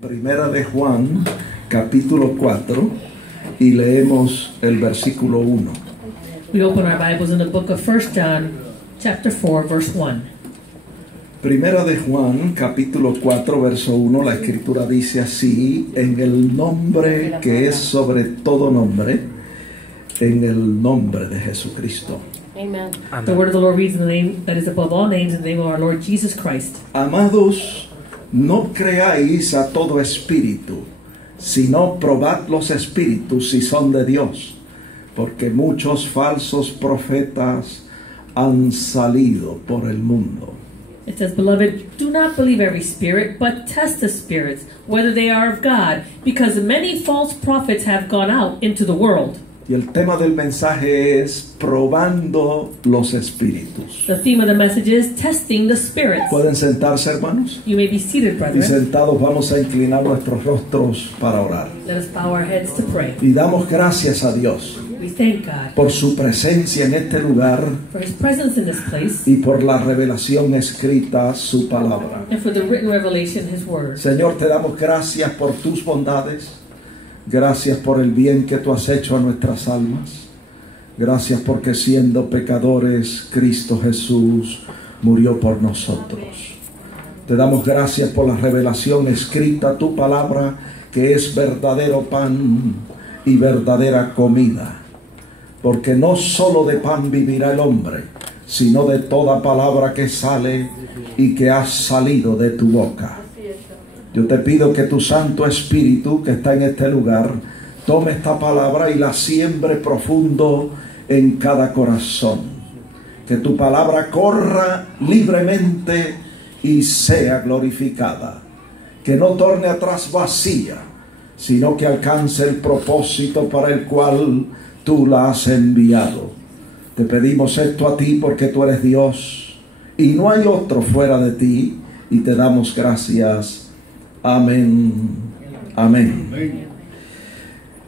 Primera de Juan, capítulo 4, y leemos el versículo 1. We open our Bibles in the book of 1 John, chapter 4, verse 1. Primera de Juan, capítulo 4, verso 1, la escritura dice así: en el nombre que es sobre todo nombre, en el nombre de Jesucristo. Amen. The word of the Lord reads in the name that is above all names, in the name of our Lord Jesus Christ. Amados, no creáis a todo espíritu, sino probad los espíritus si son de Dios, porque muchos falsos profetas han salido por el mundo. It says, Beloved, do not believe every spirit, but test the spirits, whether they are of God, because many false prophets have gone out into the world. Y el tema del mensaje es probando los espíritus. The theme of the message is testing the spirits. ¿Pueden sentarse, hermanos? You may be seated, Y brethren. sentados vamos a inclinar nuestros rostros para orar. Let us bow our heads to pray. Y damos gracias a Dios We thank God por su presencia en este lugar for His presence in this place y por la revelación escrita, su palabra. and for the written revelation, His word. Señor, te damos gracias por tus bondades. Gracias por el bien que tú has hecho a nuestras almas. Gracias porque siendo pecadores, Cristo Jesús murió por nosotros. Te damos gracias por la revelación escrita, tu palabra, que es verdadero pan y verdadera comida. Porque no solo de pan vivirá el hombre, sino de toda palabra que sale y que ha salido de tu boca. Yo te pido que tu Santo Espíritu que está en este lugar tome esta palabra y la siembre profundo en cada corazón. Que tu palabra corra libremente y sea glorificada. Que no torne atrás vacía, sino que alcance el propósito para el cual tú la has enviado. Te pedimos esto a ti porque tú eres Dios y no hay otro fuera de ti, y te damos gracias. Amén. Amén.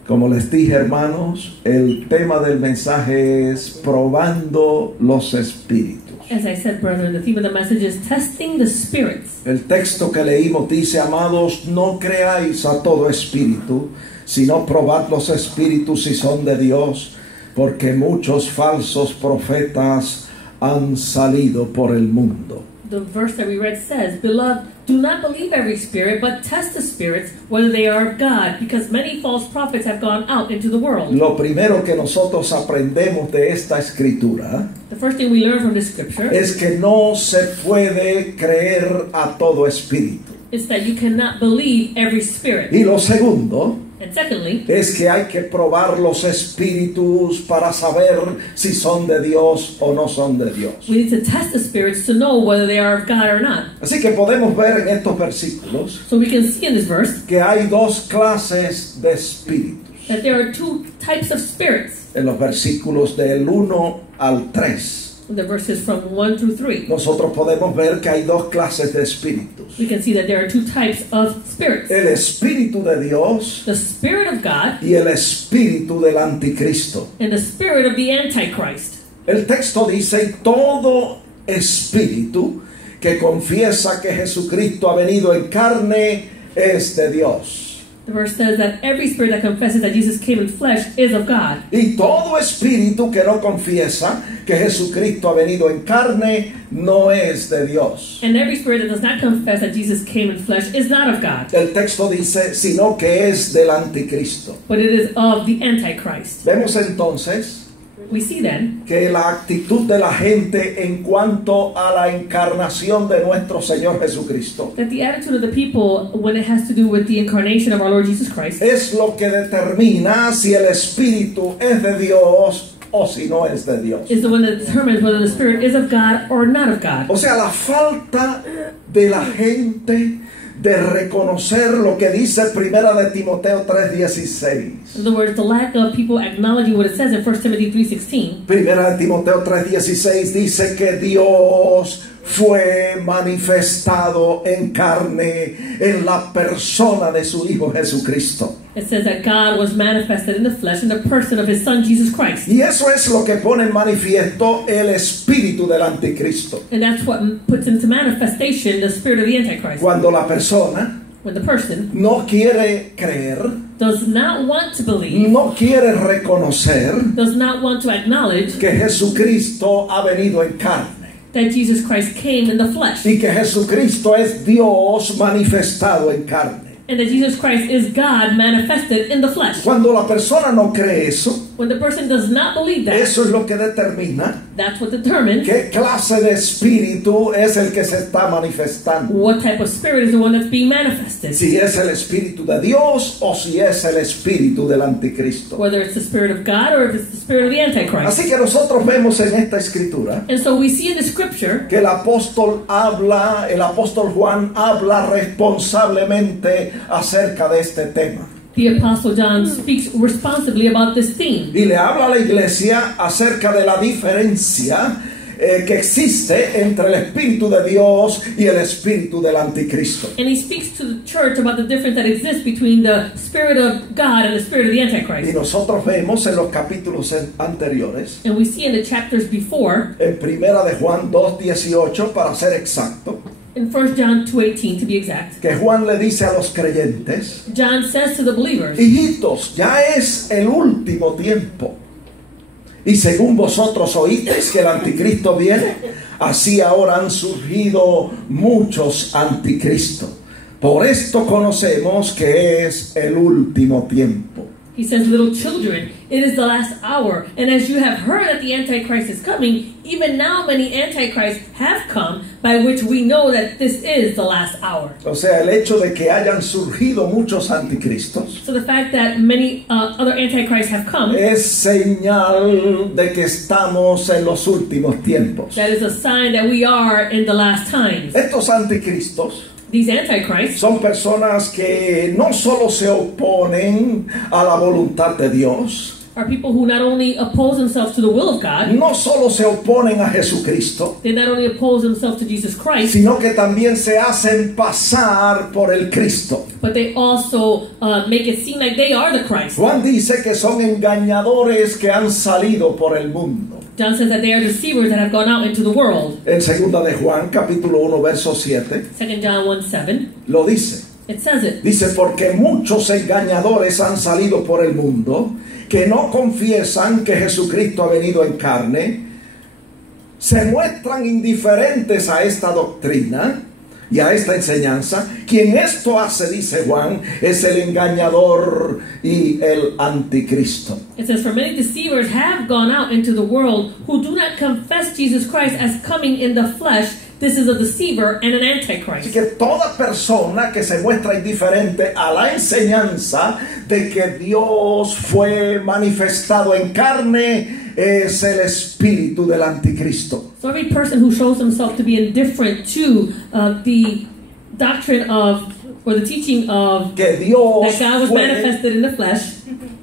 Como les dije, hermanos, el tema del mensaje es probando los espíritus. As I said, brethren, the theme of the message is testing the spirits. El texto que leímos dice: amados, no creáis a todo espíritu, sino probad los espíritus si son de Dios, porque muchos falsos profetas han salido por el mundo. The verse that we read says, Beloved, do not believe every spirit, but test the spirits, whether they are of God, because many false prophets have gone out into the world. Lo primero que nosotros aprendemos de esta escritura The first thing we learn from this scripture es que no se puede creer a todo espíritu. is that you cannot believe every spirit. Y lo segundo And secondly, es que hay que probar los espíritus para saber si son de Dios o no son de Dios. we need to test the spirits to know whether they are of God or not. Así que podemos ver en estos versículos So we can see in this verse que hay dos clases de espíritus. that there are two types of spirits. En los versículos del 1 al 3, The verses from 1 through 3. nosotros podemos ver que hay dos clases de espíritus. We can see that there are two types of spirits. El espíritu de Dios The spirit of God y el espíritu del anticristo. and the spirit of the Antichrist. El texto dice: todo espíritu que confiesa que Jesucristo ha venido en carne es de Dios. The verse says that every spirit that confesses that Jesus came in flesh is of God. Y todo espíritu que no confiesa que Jesucristo ha venido en carne no es de Dios. And every spirit that does not confess that Jesus came in flesh is not of God, El texto dice: sino que es del anticristo. but it is of the Antichrist. Vemos entonces We see then que la actitud de la gente en cuanto a la encarnación de nuestro Señor Jesucristo that the attitude of the people when it has to do with the incarnation of our Lord Jesus Christ es lo que determina si el espíritu es de Dios o si no es de Dios. is the one that determines whether the spirit is of God or not of God. O sea, la falta de la gente de reconocer lo que dice Primera de Timoteo 3:16. In other words, the lack of people acknowledging what it says in 1 Timothy 3:16. Primera de Timoteo 3:16 dice que Dios fue manifestado en carne en la persona de su Hijo Jesucristo. It says that God was manifested in the flesh in the person of His Son Jesus Christ. Y eso es lo que pone en manifiesto el espíritu del anticristo. And that's what puts into manifestation the spirit of the Antichrist. Cuando la persona when the person no quiere creer, does not want to believe, no quiere reconocer does not want to acknowledge que Jesucristo ha venido en carne that Jesus Christ came in the flesh, y que Jesucristo es Dios manifestado en carne. and that Jesus Christ is God manifested in the flesh. Cuando la persona no cree eso, When the person does not believe that, eso es lo que determina that's what determines qué clase de espíritu es el que se está manifestando. what type of spirit is the one that's being manifested. Si es el espíritu de Dios o si es el espíritu del anticristo. Whether it's the spirit of God or if it's the spirit of the Antichrist. Así que nosotros vemos en esta escritura And so we see in the scripture que el apóstol Juan habla responsablemente acerca de este tema. the Apostle John speaks responsibly about this theme. Y le habla a la iglesia acerca de la diferencia que existe entre el espíritu de Dios y el espíritu del anticristo. And he speaks to the church about the difference that exists between the spirit of God and the spirit of the Y Antichrist. nosotros vemos en los capítulos anteriores, And we see in the chapters before, en Primera de Juan 2:18 para ser exacto, in 1 John 2:18 to be exact, que Juan le dice a los creyentes: John says to the believers, hijitos, ya es el último tiempo. Y según vosotros oísteis que el anticristo viene, así ahora han surgido muchos anticristos. Por esto conocemos que es el último tiempo. he says, little children, it is the last hour. And as you have heard that the Antichrist is coming, even now many Antichrists have come, by which we know that this is the last hour. O sea, el hecho de que hayan surgido muchos anticristos So the fact that many other Antichrists have come, es señal de que estamos en los últimos tiempos. that is a sign that we are in the last times. Estos anticristos These Antichrists son personas que no solo se oponen a la voluntad de Dios, are people who not only oppose themselves to the will of God, no solo se oponen a Jesucristo, they not only oppose themselves to Jesus Christ, sino que también se hacen pasar por el Cristo. but they also make it seem like they are the Christ. Juan dice que son engañadores que han salido por el mundo. John says that they are deceivers that have gone out into the world. En 2 de Juan, capítulo 1, verso 7, 2 John 1:7, lo dice. it says it. Dice, porque muchos engañadores han salido por el mundo, que no confiesan que Jesucristo ha venido en carne, se muestran indiferentes a esta doctrina y a esta enseñanza. Quien esto hace, dice Juan, es el engañador y el anticristo. It says, for many deceivers have gone out into the world who do not confess Jesus Christ as coming in the flesh. This is a deceiver and an Así antichrist. que toda persona que se muestra indiferente a la enseñanza de que Dios fue manifestado en carne es el espíritu del anticristo. So every person who shows himself to be indifferent to the doctrine of, or the teaching of, Que Dios that God was fue, manifested in the flesh,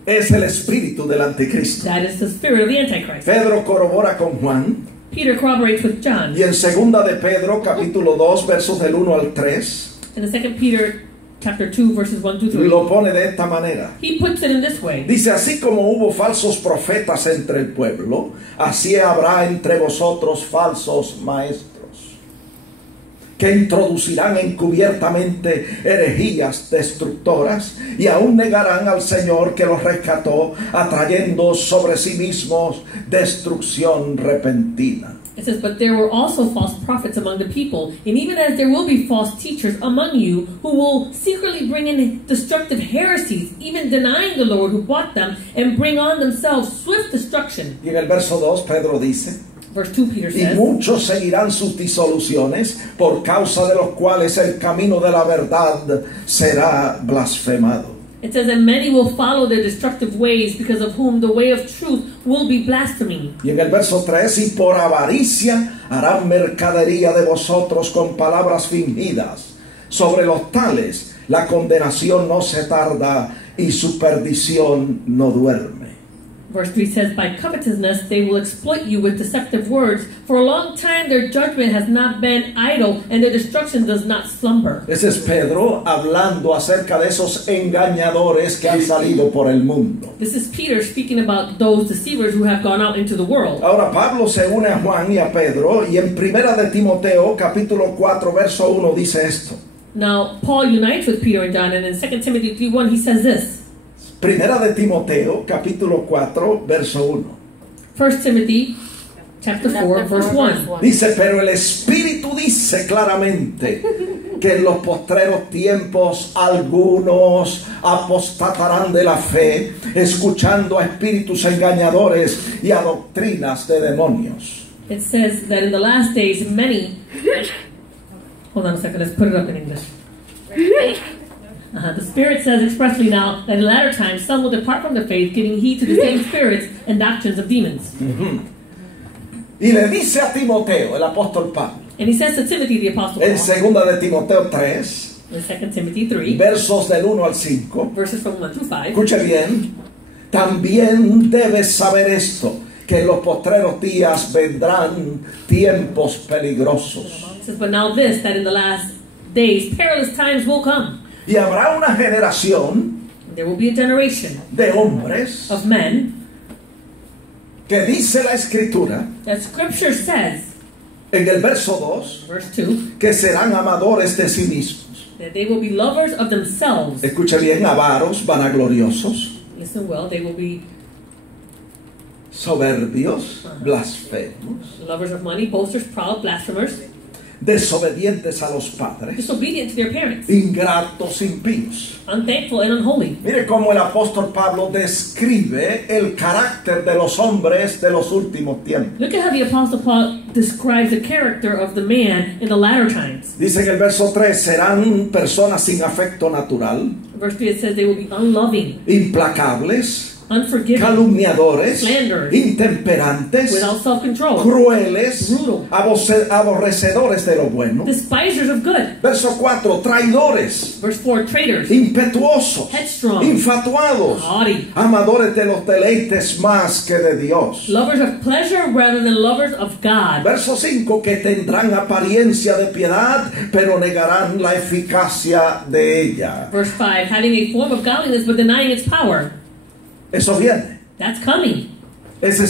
es el espíritu del anticristo. that is the spirit of the Antichrist. Pedro corrobora con Juan Peter corroborates with John. y en 2 de Pedro capítulo 2 versos del 1 al 3 In the 2 Peter chapter 2 verses 1 through 3, lo pone de esta manera. he puts it in this way. Dice, así como hubo falsos profetas entre el pueblo, así habrá entre vosotros falsos maestros, que introducirán encubiertamente herejías destructoras y aún negarán al Señor que los rescató, atrayendo sobre sí mismos destrucción repentina. It says, but there were also false prophets among the people, and even as there will be false teachers among you, who will secretly bring in destructive heresies, even denying the Lord who bought them, and bring on themselves swift destruction. Y en el verso 2 Pedro dice, Verse 2 Peter y says, muchos seguirán sus disoluciones, por causa de los cuales el camino de la verdad será blasfemado. it says, and many will follow their destructive ways, because of whom the way of truth will be blaspheming. Y en el verso 3, y por avaricia harán mercadería de vosotros con palabras fingidas. Sobre los tales la condenación no se tarda y su perdición no duerme. Verse 3 says, by covetousness they will exploit you with deceptive words. For a long time their judgment has not been idle, and their destruction does not slumber. Ese es Pedro hablando acerca de esos engañadores que han salido por el mundo. This is Peter speaking about those deceivers who have gone out into the world. Ahora Pablo se une a Juan y a Pedro y en Primera de Timoteo capítulo 4 verso 1 dice esto. Now, Paul unites with Peter and John, and in 2 Timothy 3:1 he says this. Primera de Timoteo, capítulo 4, verso 1. 1 Timothy chapter 4, verse 1. Dice, pero el Espíritu dice claramente que en los postreros tiempos algunos apostatarán de la fe, escuchando a espíritus engañadores y a doctrinas de demonios. It says that in the last days many... Hold on a second, let's put it up in English. The Spirit says expressly now that in latter times some will depart from the faith, giving heed to the same spirits and doctrines of demons. Y le dice a Timoteo, el apóstol Pablo, And he says to Timothy, the apostle en Paul, segunda de Timoteo 3, in 2 Timothy 3, versos del 1 al 5, verses from 1 through 5, escuche bien, también debes saber esto, que en los postreros días vendrán tiempos peligrosos. it says, but now this, that in the last days perilous times will come. Y habrá una generación There will be a generation de hombres of men que dice la Escritura, that Scripture says, en el verso 2, verse 2, que serán amadores de sí mismos. that they will be lovers of themselves. Escuche bien, avaros, vanagloriosos, Listen well, they will be soberbios, blasfemos, lovers of money, boasters, proud, blasphemers, desobedientes a los padres, disobedient to their parents, ingratos, impíos. unthankful and unholy. Mire cómo el apóstol Pablo describe el carácter de los hombres de los últimos tiempos. Look at how the Apostle Paul describes the character of the man in the latter times. Dice en el verso 3, serán personas sin afecto natural, Verse 3 it says they will be unloving, implacables, unforgiving, calumniadores, slanderers, intemperantes, without self-control, crueles, brutal, aborrecedores de lo bueno. despisers of good. Verso 4, traidores, Verse 4, traitors, impetuosos, headstrong, infatuados, haughty, amadores de los deleites más que de Dios. lovers of pleasure rather than lovers of God. Verso 5, que tendrán apariencia de piedad, pero negarán la eficacia de ella. Verse 5, having a form of godliness but denying its power. Eso viene. That's coming. Ese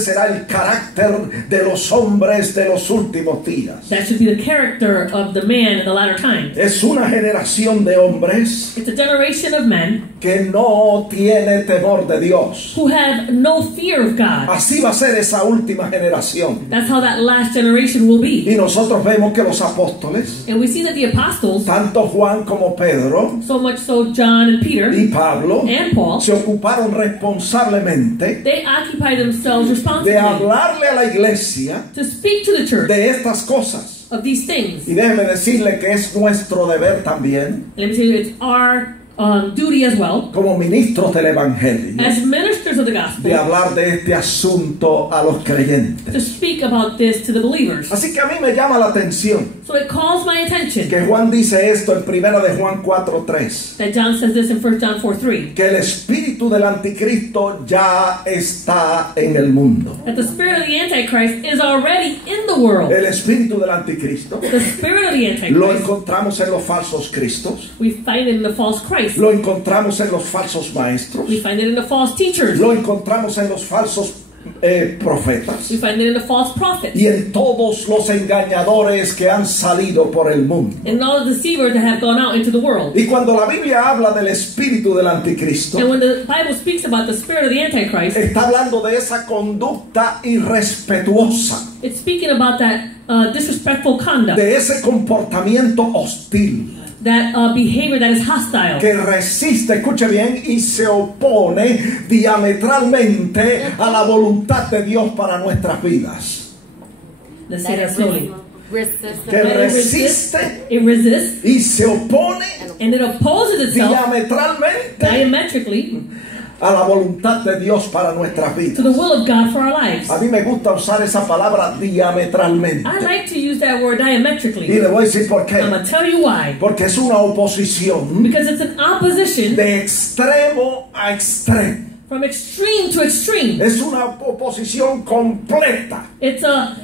será el carácter de los hombres de los últimos días. That should be the character of the man in the latter times. Es una generación de hombres It's a generation of men que no tiene temor de Dios. who have no fear of God. Así va a ser esa última generación. That's how that last generation will be. Y nosotros vemos que los apóstoles, And we see that the apostles, tanto Juan como Pedro so much so John and Peter y Pablo, and Paul, se ocuparon responsablemente they occupy themselves de responsibly hablarle a la iglesia to speak to the church de estas cosas. of these things. Y déjeme decirle que es nuestro deber también, Let me tell you, it's our duty as well, como ministros del Evangelio, as ministers of the de gospel, hablar de este asunto a los to creyentes. speak about this to the believers. Así que a mí me llama la atención So it calls my attention que Juan dice esto en 1 de Juan 4:3, that John says this in 1 John 4:3, que el espíritu del anticristo ya está en el mundo. that the spirit of the Antichrist is already in the world. El espíritu del anticristo The spirit of the lo Antichrist, encontramos en los falsos cristos, we find it in the false Christ. lo encontramos en los falsos maestros, We find it in the false teachers. lo encontramos en los falsos profetas We find it in the false prophets. y en todos los engañadores que han salido por el mundo. And all the deceivers that have gone out into the world. Y cuando la Biblia habla del espíritu del anticristo, And when the Bible speaks about the spirit of the Antichrist, está hablando de esa conducta irrespetuosa, it's speaking about that disrespectful conduct, de ese comportamiento hostil that behavior that is hostile, que resiste, escuche bien, y se opone diametralmente a la voluntad de Dios para nuestras vidas. let's say that slowly, Que resiste it resists, y se opone and it opposes itself diametralmente diametrically a la voluntad de Dios para nuestras to vidas. the will of God for our lives. A mí me gusta usar esa palabra diametralmente. I like to use that word Y diametrically. le voy a decir por I'm qué. going to tell you why. Porque es una oposición Because it's an opposition de extremo a extremo. from extreme to extreme. Es una oposición completa It's a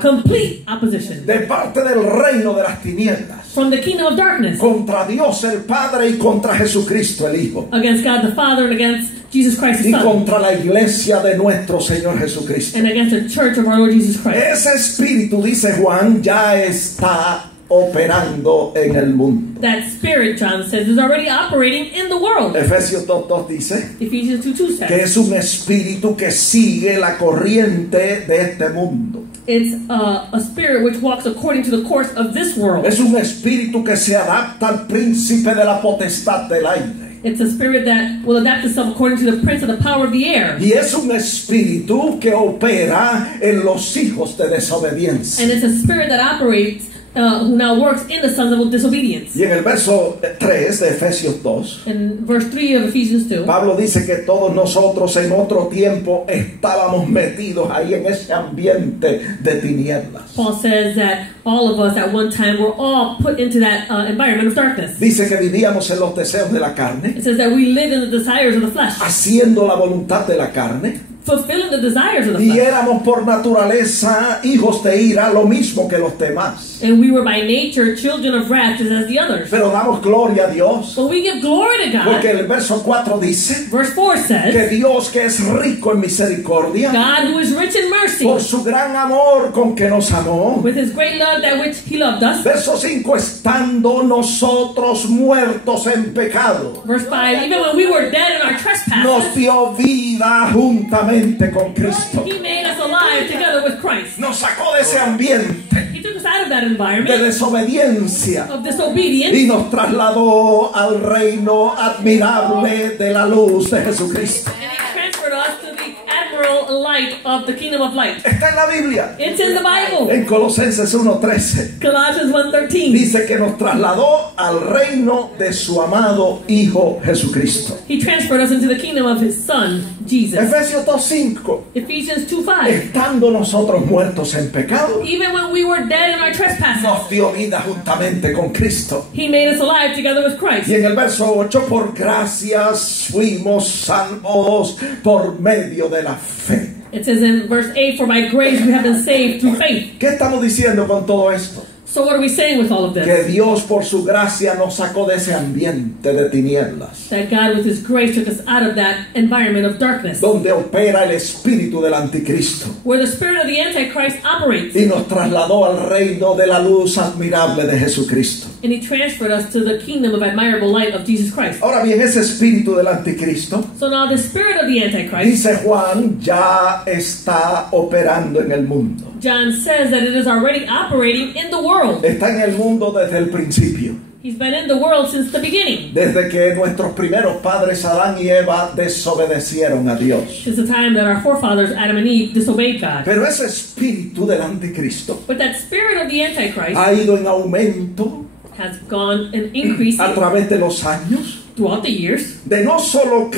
complete opposition de parte del reino de las tinieblas from the kingdom of darkness contra Dios el Padre y contra Jesucristo el Hijo against God the Father and against Jesus Christ the y Son contra la iglesia de nuestro Señor Jesucristo. and against the church of our Lord Jesus Christ. Ese espíritu, dice Juan, ya está operando en el mundo. That spirit, John says, is already operating in the world. Efesios 2:2 dice Ephesians 2:2 que says es un espíritu que sigue la corriente de este mundo. it's a spirit which walks according to the course of this world. Es un espíritu que se adapta al príncipe de la potestad del aire. It's a spirit that will adapt itself according to the prince of the power of the air. Y es un espíritu que opera en los hijos de desobediencia. And it's a spirit that operates, who now works in the sons of disobedience. Y en el verso 3 de Efesios 2, In verse 3 of Ephesians 2, Pablo dice que todos nosotros en otro tiempo estábamos metidos ahí en ese ambiente de tinieblas. Paul says that all of us at one time were all put into that environment of darkness. Dice que vivíamos en los deseos de la carne, It says that we lived in the desires of the flesh, haciendo la voluntad de la carne, fulfilling the desires of the y flesh. éramos por naturaleza hijos de ira, lo mismo que los demás. And we were by nature children of wrath just as the others. Pero damos gloria a Dios, But we give glory to porque God. el verso 4 dice Verse 4 que says, Dios, que es rico en misericordia, God who is rich in mercy, por su gran amor con que nos amó. with his great love that which he loved us. Verso 5, estando nosotros muertos en pecado, Verse 5, even when we were dead in our nos trespasses, dio vida juntamente con Cristo. he made us alive together with Christ. Nos sacó de ese ambiente He took us out of that de environment desobediencia of disobedience, y nos trasladó al reino admirable de la luz de Jesucristo. and he transferred us to the admiral light of the kingdom of light. Está en la Biblia. It's in the Bible. En Colosenses 1:13 Colossians 1:13. dice que nos trasladó al reino de su amado Hijo Jesucristo. He transferred us into the kingdom of his son, Jesus. Efesios 2:5, Ephesians 2:5. estando nosotros muertos en pecado, Even when we were dead in our trespasses, nos dio vida juntamente con Cristo. he made us alive together with Christ. Y en el verso 8, por gracias fuimos salvos por medio de la fe. It says in verse 8, for by grace we have been saved through faith. ¿Qué estamos diciendo con todo esto? So what are we saying with all of Que this? Dios por su gracia nos sacó de ese ambiente de tinieblas, That God with his grace took us out of that environment of darkness, donde opera el espíritu del anticristo, where the spirit of the Antichrist operates. y nos trasladó al reino de la luz admirable de Jesucristo. And he transferred us to the kingdom of admirable light of Jesus Christ. Ahora bien, ese espíritu del anticristo, So now the spirit of the Antichrist, dice Juan, ya está operando en el mundo. John says that it is already operating in the world. Está en el mundo desde el principio, He's been in the world since the beginning, desde que nuestros primeros padres Adán y Eva desobedecieron a Dios. since the time that our forefathers Adam and Eve disobeyed God. Pero ese espíritu del anticristo But that spirit of the Antichrist ha ido en aumento has gone and increasing a través de los años, throughout the years, de ya no solo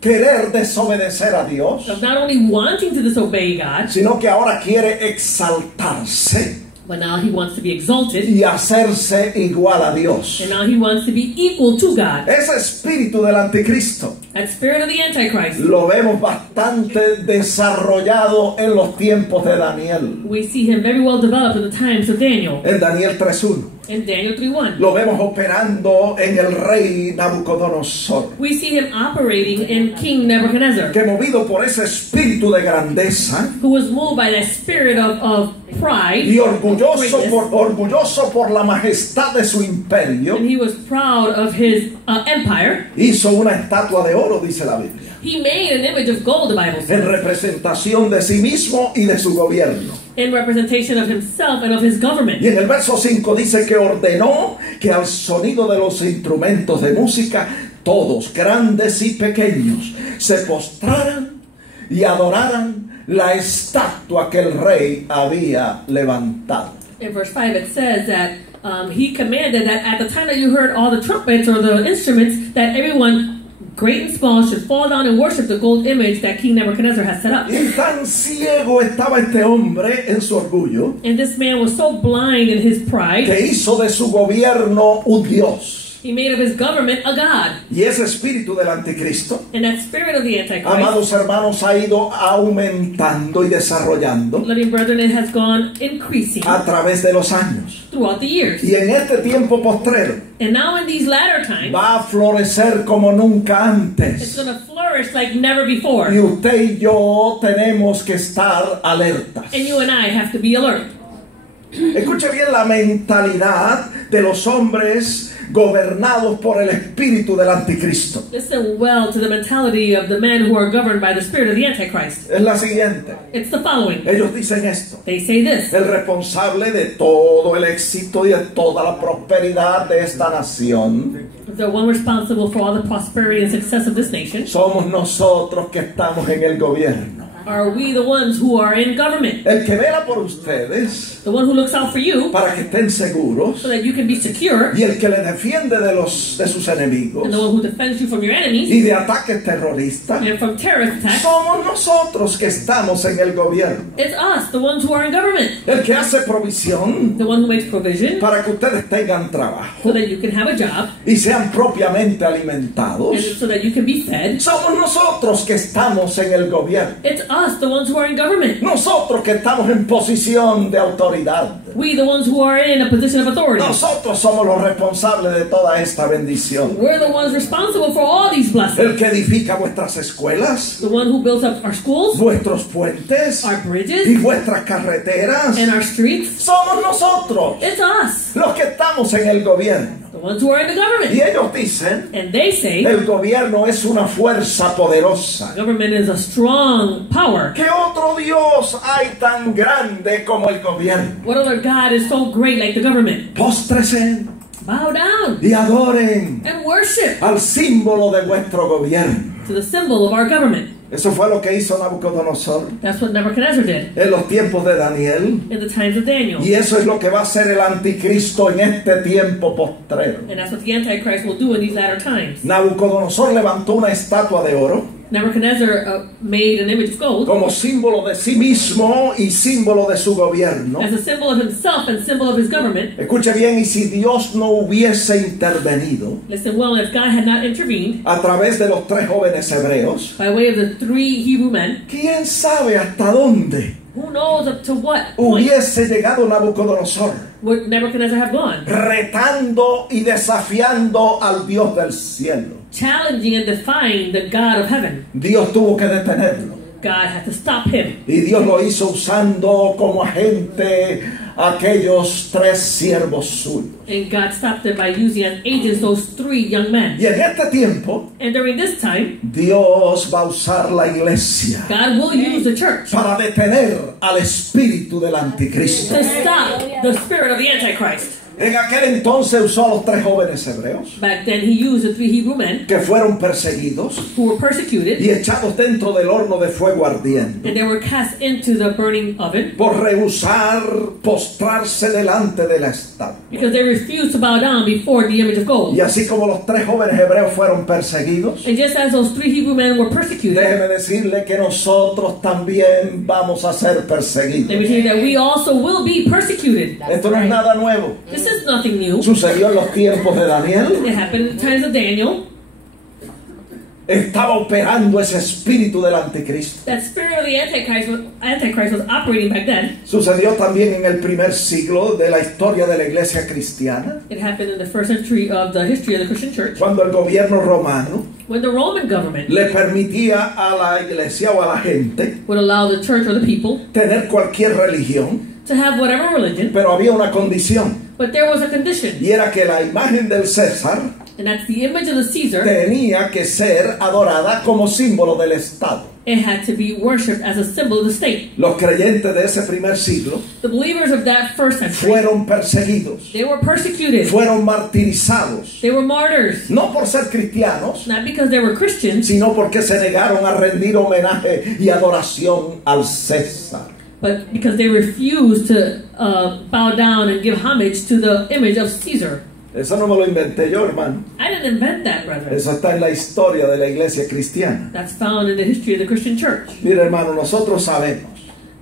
querer desobedecer a Dios, of not only wanting to disobey God, sino que ahora quiere exaltarse but now he wants to be exalted, y hacerse igual a Dios. and now he wants to be equal to God. Ese espíritu del anticristo That spirit of the Antichrist, lo vemos bastante desarrollado en los tiempos de Daniel. we see him very well developed in the times of Daniel. En Daniel 3:1 In Daniel 3:1, lo vemos operando en el rey Nabucodonosor, we see him operating in King Nebuchadnezzar, que movido por ese espíritu de grandeza who was moved by that spirit of pride, y orgulloso greatness, por la majestad de su imperio, and he was proud of his empire. hizo una estatua de oro, dice la Biblia, He made an image of gold, the Bible en says, representación de sí mismo y de su gobierno. in representation of himself and of his government. Y en el verso 5 dice que ordenó que al sonido de los instrumentos de música, todos, grandes y pequeños, se postraran y adoraran la estatua que el rey había levantado. In verse 5 it says that he commanded that at the time that you heard all the trumpets or the instruments, that everyone, great and small, should fall down and worship the gold image that King Nebuchadnezzar has set up. Y tan ciego estaba este hombre en su orgullo, And this man was so blind in his pride, que hizo de su gobierno un dios. he made of his government a god. Y ese espíritu del anticristo, And that spirit of the Antichrist, amados hermanos, ha ido aumentando y desarrollando loving brethren, it has gone increasing a través de los años. throughout the years. Y en este tiempo postrero And now in these latter times, va a florecer como nunca it's antes. going to flourish like never before. Y usted y yo tenemos que estar alertas. And you and I have to be alert. Escuche bien la mentalidad de los hombres gobernados por el espíritu del anticristo. Listen well to the mentality of the men who are governed by the spirit of the Antichrist. Es la siguiente. It's the following. Ellos dicen esto. They say this. El responsable de todo el éxito y de toda la prosperidad de esta nación The one responsible for all the prosperity and success of this nation. somos nosotros que estamos en el gobierno. Are we the ones who are in government? El que vela por ustedes The one who looks out for you para que estén seguros so that you can be secure, y el que le defiende de sus enemigos and the one who defends you from your enemies y de ataques terroristas and from terrorist attacks. somos nosotros que estamos en el gobierno. It's us, the ones who are in government. El que hace provisión The one who makes provision para que ustedes tengan trabajo so that you can have a job y sean propiamente alimentados. and so that you can be fed. Somos nosotros que estamos en el gobierno. It's us, the ones who are in government. Nosotros que estamos en posición de autoridad. We, the ones who are in a position of authority. Nosotros somos los responsables de toda esta bendición. We're the ones responsible for all these blessings. El que edifica vuestras escuelas, The one who builds up our schools, vuestros puentes our y bridges, vuestras carreteras. and our streets. Somos nosotros It's us, los que estamos en el gobierno. the ones who are in the Y government. ellos dicen, And they say el gobierno es una fuerza poderosa. government is a strong power. ¿Qué otro Dios hay tan grande como el gobierno? What other God is so great like the government? Póstrese Bow down y adoren and worship al símbolo de vuestro gobierno. to the symbol of our government. Eso fue lo que hizo Nabucodonosor That's what Nebuchadnezzar did en los tiempos de Daniel. in the times of Daniel. Y eso es lo que va a hacer el anticristo en este tiempo postrero. And that's what the Antichrist will do in these latter times. Nabucodonosor levantó una estatua de oro Nebuchadnezzar made an image of gold como símbolo de sí mismo y símbolo de su gobierno. as a symbol of himself and symbol of his government. Escuche bien, y si Dios no hubiese intervenido Listen well, if God had not intervened a través de los tres jóvenes hebreos, by way of the three Hebrew men, ¿quién sabe hasta dónde who knows up to what point hubiese llegado Nabucodonosor? would Nebuchadnezzar have gone? Retando y desafiando al Dios del cielo. Challenging and defying the God of heaven. Dios tuvo que detenerlo. God had to stop him. Y Dios lo hizo usando como agente a aquellos tres siervos suyos. And God stopped him by using as agents those three young men. Y en este tiempo, And during this time, Dios va a usar la iglesia God will use the church para detener al espíritu del anticristo. to stop the spirit of the Antichrist. En aquel entonces usó a los tres jóvenes hebreos Back then, he used the three Hebrew men que fueron perseguidos who were persecuted, y echados dentro del horno de fuego ardiente and they were cast into the burning oven por rehusar postrarse delante de la estatua. because they refused to bow down before the image of gold. Y así como los tres jóvenes hebreos fueron perseguidos, And just as those three Hebrew men were persecuted, déjeme decirle que nosotros también vamos a ser let me perseguidos. tell you that we also will be persecuted. Esto no es nada nuevo. This is nothing new. Sucedió en los tiempos de Daniel. It happened in the times of Daniel. Estaba operando ese espíritu del anticristo. That spirit of the Antichrist was operating back then. Sucedió también en el primer siglo de la historia de la iglesia cristiana, It happened in the first century of the history of the Christian church, cuando el gobierno romano when the Roman government le permitía a la iglesia o a la gente would allow the church or the people tener cualquier religión, to have whatever religion, pero había una condición, but there was a condition, y era que la imagen del César and that's the image of the Caesar. tenía que ser adorada como símbolo del Estado. It had to be worshipped as a symbol of the state. Los creyentes de ese primer siglo The believers of that first century, fueron perseguidos, they were persecuted. fueron martirizados, They were martyrs, no por ser cristianos, not because they were Christians, sino porque se negaron a rendir homenaje y adoración al César. but because they refused to bow down and give homage to the image of Caesar. Eso no me lo inventé yo, hermano. I didn't invent that, brethren. Eso está en la historia de la iglesia cristiana. That's found in the history of the Christian church. Mira, hermano, nosotros sabemos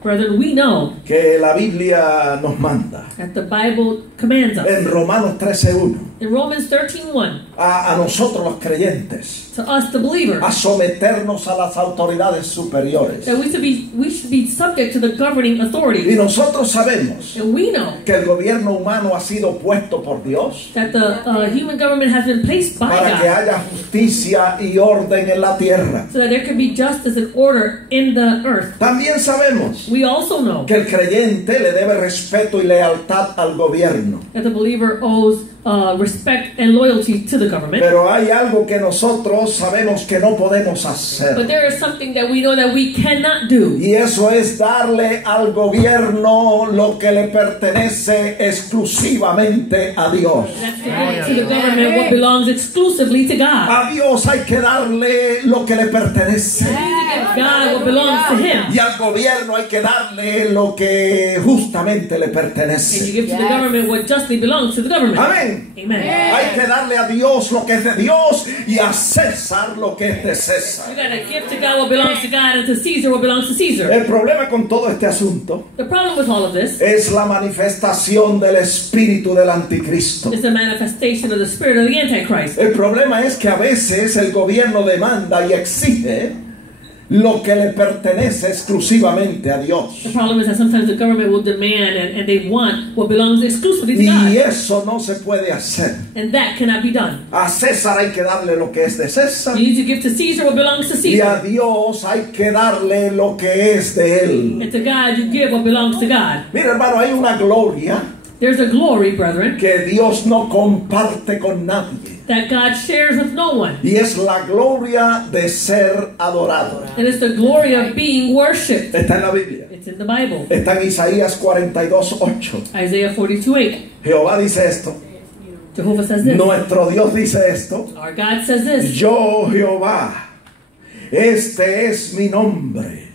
Brethren, we know que la Biblia nos manda that the Bible commands us en Romanos 13:1 in Romans 13:1 a nosotros los creyentes to us, the believers, a someternos a las autoridades superiores. that we should be subject to the governing Y authority. nosotros sabemos And we know que el gobierno humano ha sido puesto por Dios that the human government has been placed by para que God haya justicia y orden en la tierra. so that there can be justice and order in the earth. También sabemos we also know que el creyente le debe respeto y lealtad al gobierno. that the believer owes respect and loyalty to the government. Pero hay algo que nosotros sabemos que no podemos But hacer. there is something that we know that we cannot do. Y eso es darle al gobierno lo que le pertenece exclusivamente a Dios. That's to give to the government what belongs exclusively to God. A Dios hay que darle lo que le pertenece. We need to give God what belongs to Him. Y al gobierno hay que darle lo que justamente le And you pertenece. give to the government what justly belongs to the government. Amén. Amen. Hay que darle a Dios lo que es de Dios y a César lo que es de César. You gotta give to God what belongs to God and to Caesar what belongs to Caesar. El problema con todo este asunto The problem with all of this es la manifestación del espíritu del anticristo. is the manifestation of the spirit of the Antichrist. El problema es que a veces el gobierno demanda y exige lo que le pertenece exclusivamente a Dios. The problem is that sometimes the government will demand and they want what belongs exclusively to Y God. eso no se puede hacer. And that cannot be done. A César hay que darle lo que es de César. You need to give to Caesar what belongs to Y a Caesar. Dios hay que darle lo que es de él. And to God you give what belongs to God. Mira, hermano, hay una gloria There's a glory, brethren, que Dios no comparte con nadie. that God shares with no one. Y es la gloria de ser adorado. And it's the glory of being worshipped. Está en la Biblia. It's in the Bible. Está en Isaías 42:8. Isaiah 42:8. Jehová dice esto. Jehovah says this. Nuestro Dios dice esto. Our God says this. Yo, Jehová, este es mi nombre.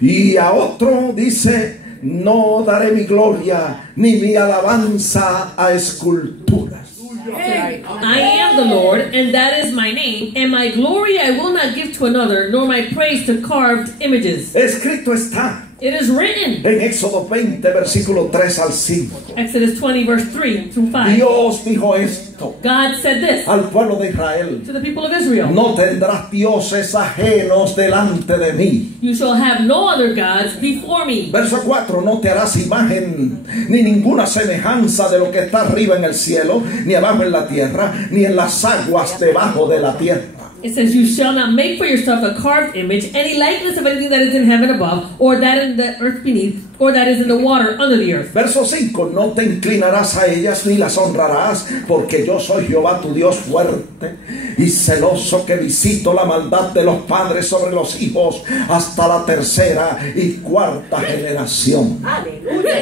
Y a otro dice, no daré mi gloria ni mi alabanza a esculturas. I am the Lord, and that is my name, and my glory I will not give to another, nor my praise to carved images. Escrito está It is written, en Éxodo 20, versículo 3 al 5. Exodus 20, verse 3 through 5. Dios dijo esto God said this al pueblo de Israel. to the people of Israel. No tendrás dioses ajenos delante de mí. You shall have no other gods before me. Verso 4, no te harás imagen ni ninguna semejanza de lo que está arriba en el cielo, ni abajo en la tierra, ni en las aguas debajo de la tierra. It says, you shall not make for yourself a carved image, any likeness of anything that is in heaven above, or that in the earth beneath, or that is in the water under the earth. Verso 5, no te inclinarás a ellas ni las honrarás, porque yo soy Jehová tu Dios fuerte y celoso, que visito la maldad de los padres sobre los hijos hasta la tercera y cuarta generación.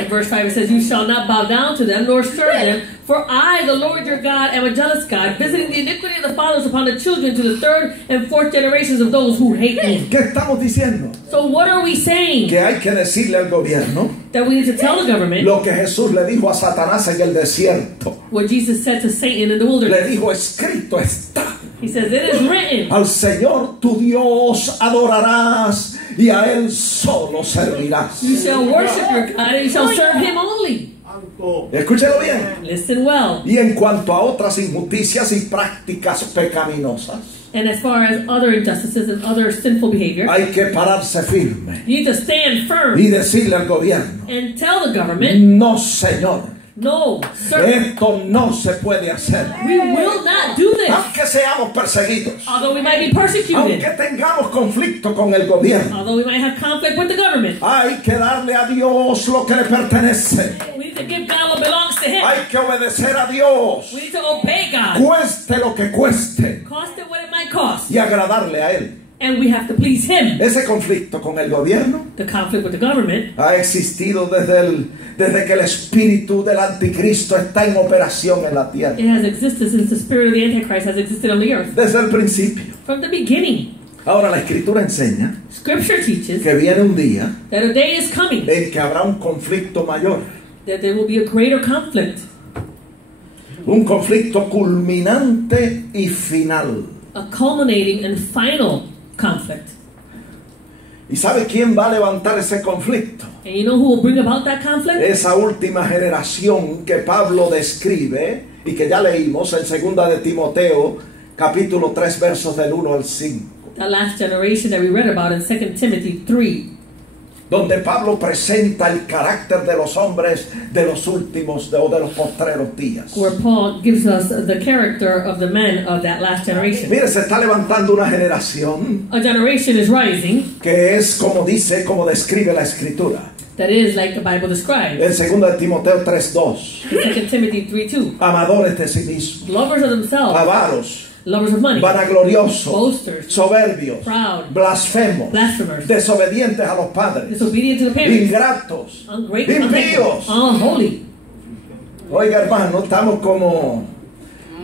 In verse 5 it says, you shall not bow down to them, nor serve them, for I, the Lord your God, am a jealous God, visiting the iniquity of the fathers upon the children to the third and fourth generations of those who hate me. ¿Qué estamos diciendo? So what are we saying? Que hay que decirle al gobierno That we need to tell the government lo que Jesús le dijo a Satanás en el desierto. what Jesus said to Satan in the Le wilderness. dijo, escrito está. He says, it is written, Al Señor tu Dios adorarás y a Él solo servirás. you shall worship your God and you shall serve him only. Escúchelo bien. Listen well. Y en cuanto a otras injusticias y prácticas pecaminosas, And as far as other injustices and other sinful behavior, hay que pararse firme you need to stand firm y decirle al gobierno, and tell the government, no señor, no, sir, esto no se puede hacer. we will not do this. Aunque seamos perseguidos, Although we might be persecuted, aunque tengamos conflicto con el gobierno, although we might have conflict with the government, hay que darle a Dios lo que le pertenece. we need to give God what belongs to him. Hay que obedecer a Dios, We need to obey God, cueste lo que cueste, cost it what it might cost, y agradarle a Él. and we have to please him. Ese conflicto con el gobierno The conflict with the government ha existido desde que el espíritu del anticristo está en operación en la tierra. it has existed since the spirit of the Antichrist has existed on the earth Desde el principio. from the beginning. Ahora la escritura enseña Scripture teaches que viene un día that a day is coming en que habrá un conflicto mayor. that there will be a greater conflict, Un conflicto culminante y final. a culminating and final conflict. ¿Y sabe quién va a levantar ese conflicto? And you know who will bring about that conflict? Esa última generación que Pablo describe y que ya leímos en 2 de Timoteo, capítulo 3, versos del 1 al 5. That last generation that we read about in 2 Timothy 3, donde Pablo presenta el carácter de los hombres de los últimos o de los postreros días. where Paul gives us the character of the men of that last generation. Mire, se está levantando una generación A generation is rising que es como dice, como describe la Escritura. that is like the Bible describes. En 2 de Timoteo 3:2, In 2 Timothy 3:2. amadores de sí mismos, Lovers of themselves, avaros, lovers of money, vanagloriosos, boasters, soberbios, proud, blasfemos, blasphemers, desobedientes a los padres, disobedient to the parents, ingratos, ungrateful, impíos. unholy. Oiga, hermano, estamos como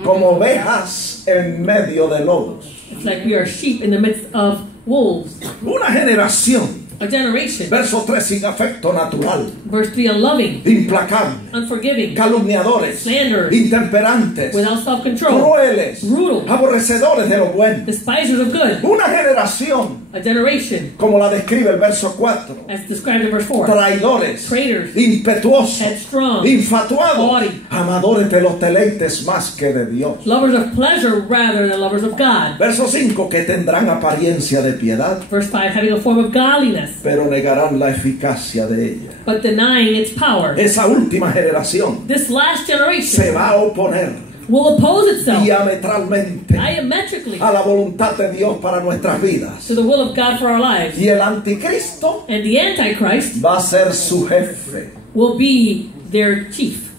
ovejas en medio de lobos. It's like we are sheep in the midst of wolves. Una generación, A generation. verso 3, sin afecto natural, Verse 3, unloving, implacable, unforgiving, calumniadores, slanderers, intemperantes, without self-control, crueles, brutal, aborrecedores de lo bueno. despisers of good. Una generación, A generation, como la describe el verso 4, as described in verse 4. traidores, Traitors, impetuosos, headstrong, infatuados, haughty, amadores de los deleites más que de Dios. lovers of pleasure rather than lovers of God. Verso 5, que tendrán apariencia de piedad, Verse 5, having a form of godliness, pero negarán la eficacia de ella. but denying its power. Esa última generación This last se generation va a oponer will oppose itself diametralmente diametrically a la voluntad de Dios para nuestras vidas. to the will of God for our lives. Y el anticristo And the Antichrist va a ser su jefe. will be their chief.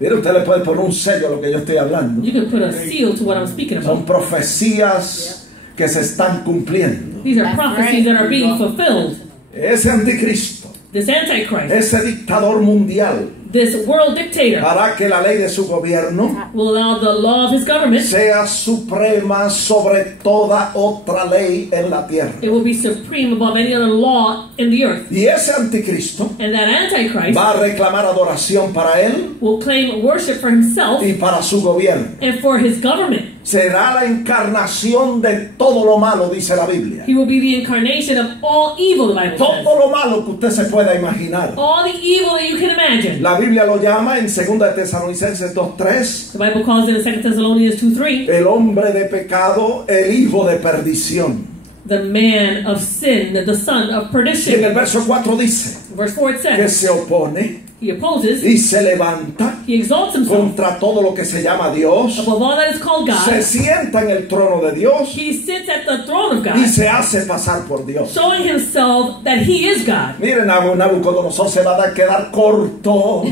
Mire, usted le puede poner un sello a lo que yo estoy hablando. You can put a seal to what I'm speaking Son about. profecías que se están cumpliendo. These are prophecies that are being fulfilled. Ese anticristo, This Antichrist, ese dictador mundial, this world dictator, hará que la ley de su gobierno will allow the law of his government, sea suprema sobre toda otra ley en la tierra. it will be supreme above any other law in the earth. Y ese anticristo And that Antichrist va a reclamar adoración para él will claim worship for himself y para su gobierno. and for his government. Será la encarnación de todo lo malo, dice la Biblia. He will be the incarnation of all evil, the Bible says. Todo lo malo que usted se pueda imaginar. All the evil that you can imagine. La Biblia lo llama en 2 de Tesalonicenses 2:3 The Bible calls it in 2 Thessalonians 2:3, el hombre de pecado, el hijo de perdición. the man of sin, the son of Y en el perdition. verso 4 dice Verse 4 it que says, se opone he opposes, y se levanta he exalts himself contra todo lo que se llama Dios, above all that is called se God. sienta en el trono de Dios He sits at the throne of y God, se hace pasar por Dios. showing himself that he is God. Miren, Nabucodonosor se va a quedar corto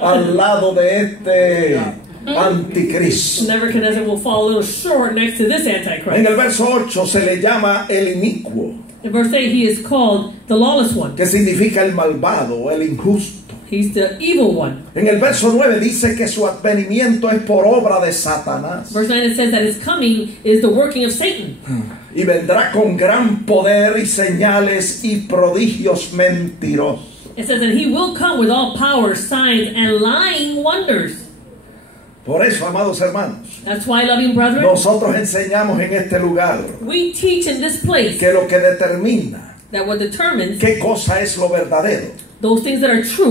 al lado de este anticristo. Nebuchadnezzar will fall a little short next to this En Antichrist. el verso 8 se le llama el inicuo, In verse 8, he is called the lawless one. que significa el malvado, el injusto. He's the evil one. En el verso 9 dice que su advenimiento es por obra de Satanás Verse 9 it says that his coming is the working of Satan. y vendrá con gran poder y señales y prodigios mentirosos. It says that he will come with all power, signs, and lying wonders. Por eso, amados hermanos, That's why, loving brethren, nosotros enseñamos en este lugar we teach in this place que lo que determina that what determines qué cosa es lo verdadero those things that are true